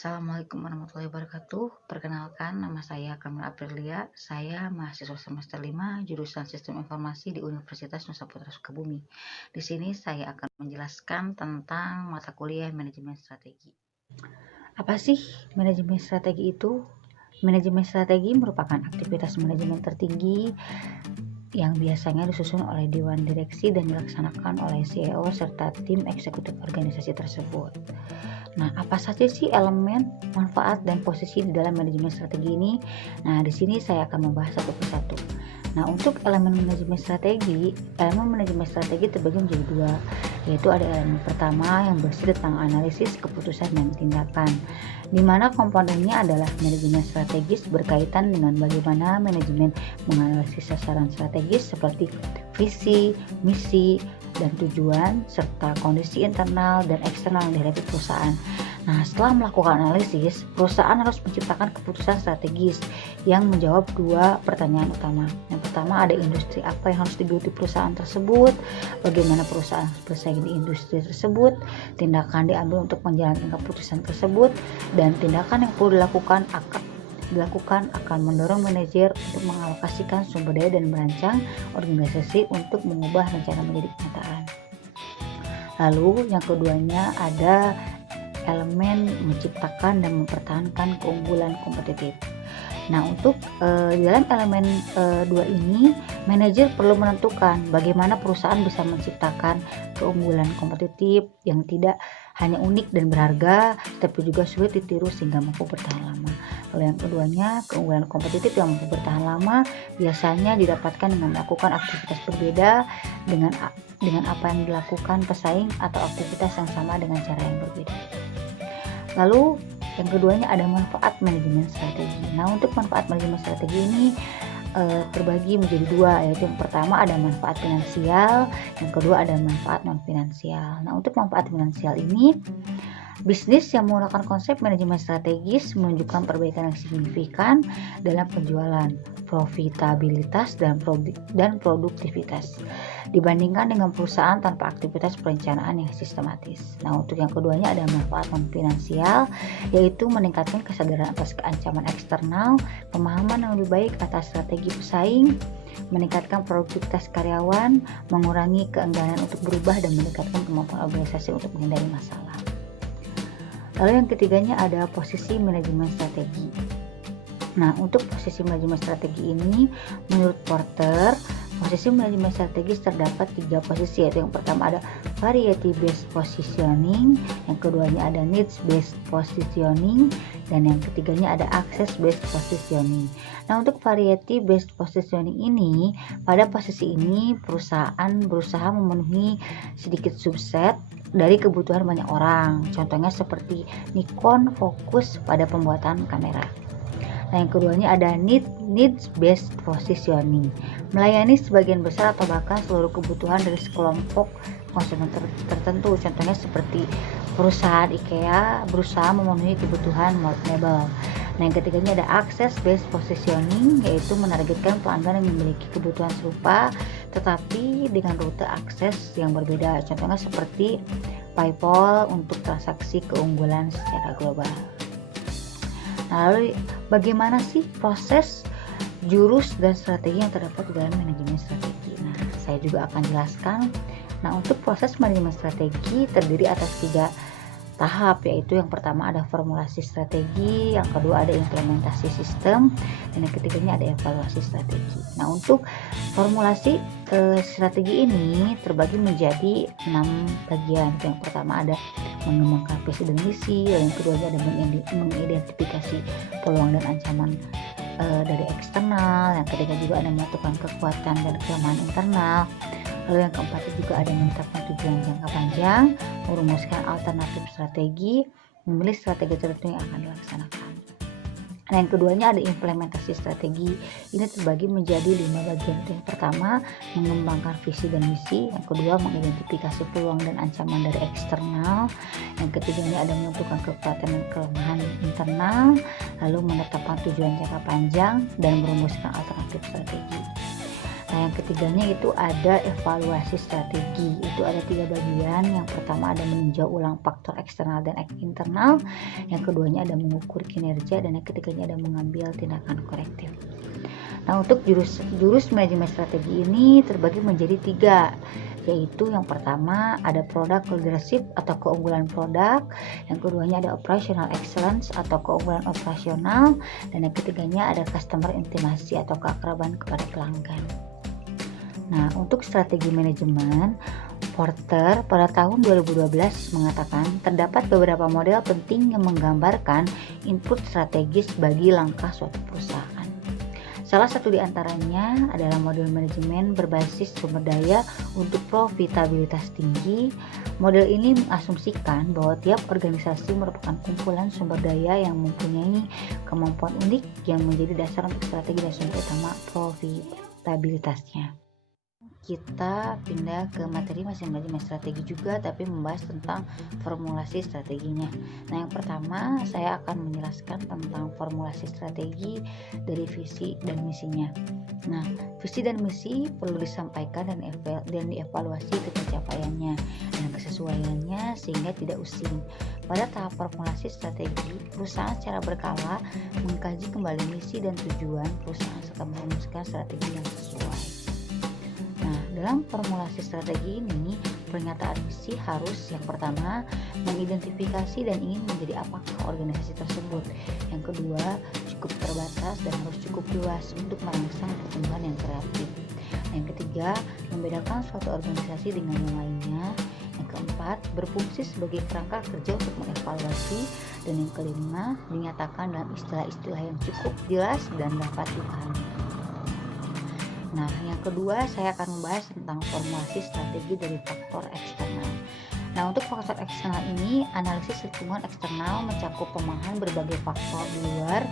Assalamualaikum warahmatullahi wabarakatuh. Perkenalkan, nama saya Kamila Aprilia. Saya mahasiswa semester 5, jurusan Sistem Informasi di Universitas Nusa Putra Sukabumi. Di sini saya akan menjelaskan tentang mata kuliah manajemen strategi. Apa sih manajemen strategi itu? Manajemen strategi merupakan aktivitas manajemen tertinggi yang biasanya disusun oleh Dewan Direksi dan dilaksanakan oleh CEO serta tim eksekutif organisasi tersebut. Nah, apa saja sih elemen, manfaat, dan posisi di dalam manajemen strategi ini? Nah, di sini saya akan membahas satu persatu. Nah, untuk elemen manajemen strategi terbagi menjadi dua, yaitu ada elemen pertama yang bersih tentang analisis, keputusan, dan tindakan, di mana komponennya adalah manajemen strategis berkaitan dengan bagaimana manajemen menganalisis sasaran strategis seperti visi, misi, dan tujuan, serta kondisi internal dan eksternal yang dihadapi perusahaan. Nah, setelah melakukan analisis, perusahaan harus menciptakan keputusan strategis yang menjawab dua pertanyaan utama. Yang pertama, ada industri apa yang harus digeluti perusahaan tersebut, bagaimana perusahaan harus bersaing di industri tersebut, tindakan diambil untuk menjalankan keputusan tersebut, dan tindakan yang perlu dilakukan akan mendorong manajer untuk mengalokasikan sumber daya dan merancang organisasi untuk mengubah rencana menjadi kenyataan. Lalu yang keduanya ada elemen menciptakan dan mempertahankan keunggulan kompetitif. Nah, untuk dalam elemen dua ini, manajer perlu menentukan bagaimana perusahaan bisa menciptakan keunggulan kompetitif yang tidak hanya unik dan berharga, tapi juga sulit ditiru sehingga mampu bertahan lama. Lalu yang keduanya, keunggulan kompetitif yang mampu bertahan lama biasanya didapatkan dengan melakukan aktivitas berbeda dengan apa yang dilakukan pesaing atau aktivitas yang sama dengan cara yang berbeda. Lalu yang keduanya ada manfaat manajemen strategi. Nah, untuk manfaat manajemen strategi ini terbagi menjadi dua, yaitu yang pertama ada manfaat finansial, yang kedua ada manfaat non finansial. Nah, untuk manfaat finansial ini, bisnis yang menggunakan konsep manajemen strategis menunjukkan perbaikan yang signifikan dalam penjualan, profitabilitas, dan produktivitas dibandingkan dengan perusahaan tanpa aktivitas perencanaan yang sistematis. Nah, untuk yang keduanya ada manfaat non finansial, yaitu meningkatkan kesadaran atas keancaman eksternal, pemahaman yang lebih baik atas strategi pesaing, meningkatkan produktivitas karyawan, mengurangi keengganan untuk berubah, dan meningkatkan kemampuan organisasi untuk menghindari masalah. Lalu yang ketiganya ada posisi manajemen strategi. Nah, untuk posisi manajemen strategi ini, menurut Porter, posisi manajemen strategis terdapat tiga posisi, yaitu yang pertama ada variety based positioning, yang keduanya ada needs based positioning, dan yang ketiganya ada access based positioning. Nah, untuk variety based positioning ini, pada posisi ini perusahaan berusaha memenuhi sedikit subset dari kebutuhan banyak orang. Contohnya seperti Nikon fokus pada pembuatan kamera. Nah, yang keduanya ada needs based positioning, melayani sebagian besar atau bahkan seluruh kebutuhan dari sekelompok konsumen tertentu. Contohnya seperti perusahaan IKEA berusaha memenuhi kebutuhan mebel. Nah, yang ketiganya ada access based positioning, yaitu menargetkan pelanggan yang memiliki kebutuhan serupa tetapi dengan rute akses yang berbeda. Contohnya seperti PayPal untuk transaksi keunggulan secara global. Nah, lalu bagaimana sih proses, jurus, dan strategi yang terdapat di dalam manajemen strategi? Nah, saya juga akan jelaskan. Nah, untuk proses manajemen strategi terdiri atas 3 tahap, yaitu yang pertama ada formulasi strategi, yang kedua ada implementasi sistem, dan yang ketiganya ada evaluasi strategi. Nah, untuk formulasi strategi ini terbagi menjadi 6 bagian. Yang pertama ada mengembangkan visi dan misi, yang keduanya ada mengidentifikasi peluang dan ancaman dari eksternal, yang ketiga juga ada menentukan kekuatan dan kelemahan internal. Lalu yang keempat juga ada menetapkan tujuan jangka panjang, merumuskan alternatif strategi, memilih strategi tertentu yang akan dilaksanakan. Nah, yang keduanya ada implementasi strategi. Ini terbagi menjadi 5 bagian. Yang pertama, mengembangkan visi dan misi. Yang kedua, mengidentifikasi peluang dan ancaman dari eksternal. Yang ketiganya ada menentukan kekuatan dan kelemahan internal. Lalu menetapkan tujuan jangka panjang dan merumuskan alternatif strategi. Nah, yang ketiganya itu ada evaluasi strategi. Itu ada 3 bagian. Yang pertama ada meninjau ulang faktor eksternal dan internal. Yang keduanya ada mengukur kinerja, dan yang ketiganya ada mengambil tindakan korektif. Nah, untuk jurus manajemen strategi ini terbagi menjadi 3, yaitu yang pertama ada product leadership atau keunggulan produk, yang keduanya ada operational excellence atau keunggulan operasional, dan yang ketiganya ada customer intimacy atau keakraban kepada pelanggan. Nah, untuk strategi manajemen, Porter pada tahun 2012 mengatakan terdapat beberapa model penting yang menggambarkan input strategis bagi langkah suatu perusahaan. Salah satu di antaranya adalah model manajemen berbasis sumber daya untuk profitabilitas tinggi. Model ini mengasumsikan bahwa tiap organisasi merupakan kumpulan sumber daya yang mempunyai kemampuan unik yang menjadi dasar untuk strategi dan sumber utama profitabilitasnya. Kita pindah ke materi masih manajemen strategi juga, tapi membahas tentang formulasi strateginya. Nah, yang pertama saya akan menjelaskan tentang formulasi strategi dari visi dan misinya. Nah, visi dan misi perlu disampaikan dan dievaluasi pencapaiannya dan kesesuaiannya sehingga tidak using. Pada tahap formulasi strategi, perusahaan secara berkala mengkaji kembali misi dan tujuan perusahaan serta merumuskan strategi yang sesuai. Dalam formulasi strategi ini, pernyataan misi harus yang pertama mengidentifikasi dan ingin menjadi apakah organisasi tersebut. Yang kedua, cukup terbatas dan harus cukup luas untuk merangsang pertumbuhan yang kreatif. Yang ketiga, membedakan suatu organisasi dengan yang lainnya. Yang keempat, berfungsi sebagai kerangka kerja untuk mengevaluasi. Dan yang kelima, dinyatakan dalam istilah-istilah yang cukup jelas dan dapat dipahami. Nah, yang kedua saya akan membahas tentang formulasi strategi dari faktor eksternal. Nah, untuk faktor eksternal ini, analisis lingkungan eksternal mencakup pemahaman berbagai faktor di luar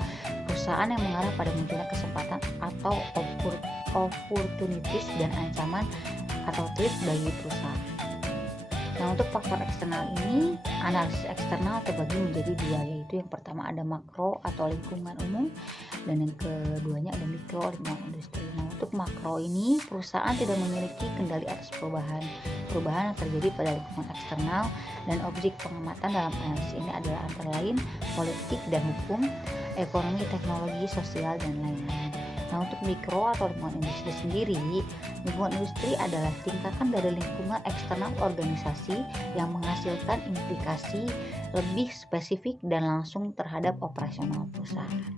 perusahaan yang mengarah pada munculnya kesempatan atau opportunities dan ancaman atau threat bagi perusahaan. Nah, untuk faktor eksternal ini, analisis eksternal terbagi menjadi 2, yaitu yang pertama ada makro atau lingkungan umum, dan yang keduanya ada mikro, lingkungan industri. Nah, untuk makro ini, perusahaan tidak memiliki kendali atas perubahan yang terjadi pada lingkungan eksternal, dan objek pengamatan dalam analisis ini adalah antara lain politik dan hukum, ekonomi, teknologi, sosial, dan lain-lain. Nah, untuk mikro atau lingkungan industri sendiri, lingkungan industri adalah tingkatan dari lingkungan eksternal organisasi yang menghasilkan implikasi lebih spesifik dan langsung terhadap operasional perusahaan.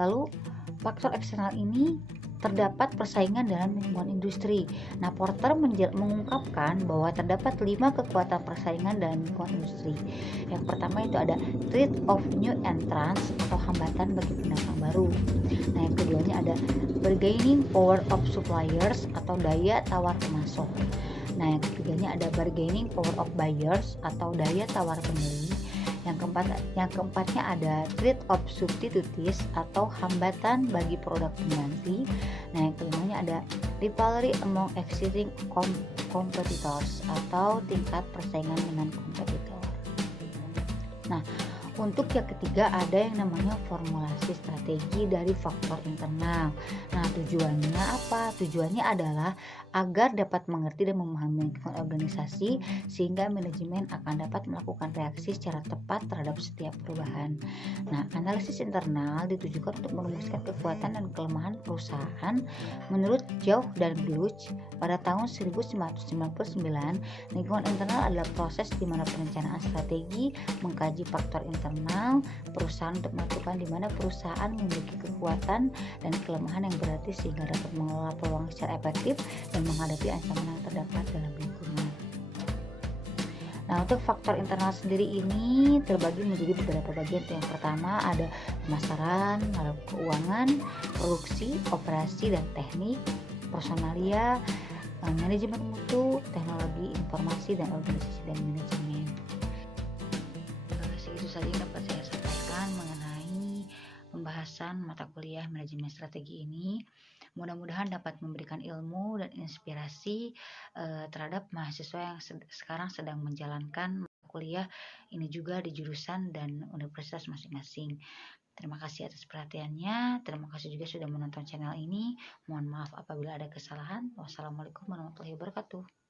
Lalu, faktor eksternal ini terdapat persaingan dalam lingkungan industri. Nah, Porter mengungkapkan bahwa terdapat 5 kekuatan persaingan dalam lingkungan industri. Yang pertama itu ada threat of new entrants atau hambatan bagi pendatang baru. Nah, yang keduanya ada bargaining power of suppliers atau daya tawar pemasok. Nah, yang ketiganya ada bargaining power of buyers atau daya tawar pembeli. Yang keempatnya ada threat of substitutes atau hambatan bagi produk pengganti. Nah, yang kelimanya ada rivalry among existing competitors atau tingkat persaingan dengan kompetitor. Nah, untuk yang ketiga ada yang namanya formulasi strategi dari faktor internal. Nah, tujuannya apa? Tujuannya adalah agar dapat mengerti dan memahami lingkungan organisasi sehingga manajemen akan dapat melakukan reaksi secara tepat terhadap setiap perubahan. Nah, analisis internal ditujukan untuk merumuskan kekuatan dan kelemahan perusahaan. Menurut Jauh dan Gluck pada tahun 1999, lingkungan internal adalah proses di mana perencanaan strategi mengkaji faktor internal perusahaan untuk menentukan di mana perusahaan memiliki kekuatan dan kelemahan yang berarti sehingga dapat mengelola peluang secara efektif dan menghadapi ancaman yang terdapat dalam lingkungan. Nah, untuk faktor internal sendiri ini terbagi menjadi beberapa bagian. Yang pertama ada pemasaran, lalu keuangan, produksi, operasi dan teknik, personalia, manajemen mutu, teknologi, informasi, dan organisasi dan manajemen. Segitu saja yang dapat saya sampaikan mengenai pembahasan mata kuliah manajemen strategi ini. Mudah-mudahan dapat memberikan ilmu dan inspirasi terhadap mahasiswa yang sekarang sedang menjalankan kuliah ini juga di jurusan dan universitas masing-masing. Terima kasih atas perhatiannya. Terima kasih juga sudah menonton channel ini. Mohon maaf apabila ada kesalahan. Wassalamualaikum warahmatullahi wabarakatuh.